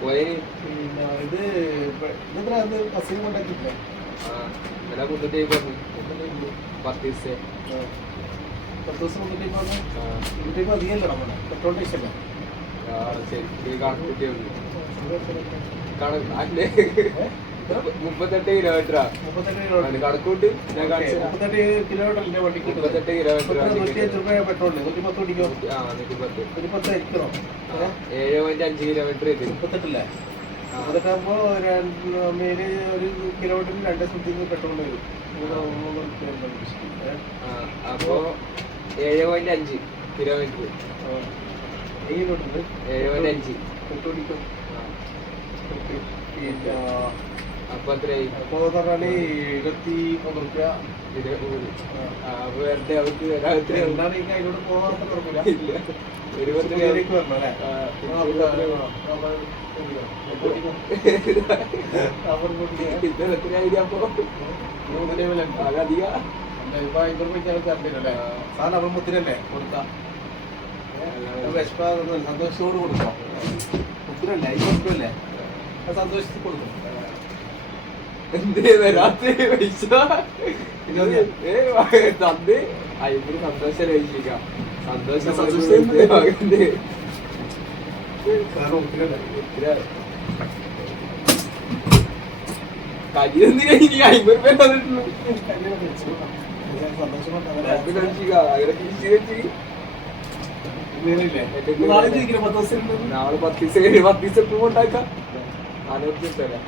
പോയി ഇത് ബസ്സിന് കൊണ്ടാക്കിയില്ലേ? ഇന്നലെ മുന്നൂറ്റി 10 ദിവസം 10 ദിവസം മുന്നൂറ്റി അധികമല്ലേ നമ്മുടെ പെട്രോൾ ടേസ്റ്റ് അല്ലേ? ശരി കണക്കൂട്ടി 38 കിലോമീറ്ററാ കണക്കൂട്ട് ഞാൻ 38 കിലോമീറ്ററിന്റെ വണ്ടിക്ക് 38 കിലോമീറ്റർ 105 പെട്രോളിന് 110 ഓടിക്കോ? 110 ആയിരിക്കണോ? 7.5 കിലോമീറ്റർ 38 അതൊക്കെയാകുമ്പോ മേല് ഒരു കിലോമീറ്ററിന് 2 സംതിങ് പെട്രോൾ വരും. അപ്പോ 7.5 കിലോമീറ്റർ 7.5 പെട്രോളിക്കോ? അപ്പൊ എത്രയായി? അപ്പൊ പറഞ്ഞാല് 23 റുപ്യ. അപ്പൊ വരട്ടെ അവർക്ക് എന്താണ് ഈ അതിനോട് പോകാൻ കുഴപ്പമില്ല. ഇല്ല ഒരു എത്രയായി അപ്പൊ അതധികം സാധനം മുത്തിനല്ലേ കൊടുക്കാം, സന്തോഷത്തോട് കൊടുക്കാം. മുത്തിനല്ലേ 50 റുപ്യല്ലേ, സന്തോഷത്തിൽ കൊടുക്കും. എന്തേ വരാത്ത പൈസ തന്ന് അയ്യൊരു സന്തോഷം കഴിച്ചിരിക്കാം. സന്തോഷം കരിയൊന്നും കഴിഞ്ഞ് 50 റുപ്യ തന്നിട്ടുള്ളൂ. നാളെ 10 ദിവസം ഉണ്ടാക്കാം. 400 റുപ്യ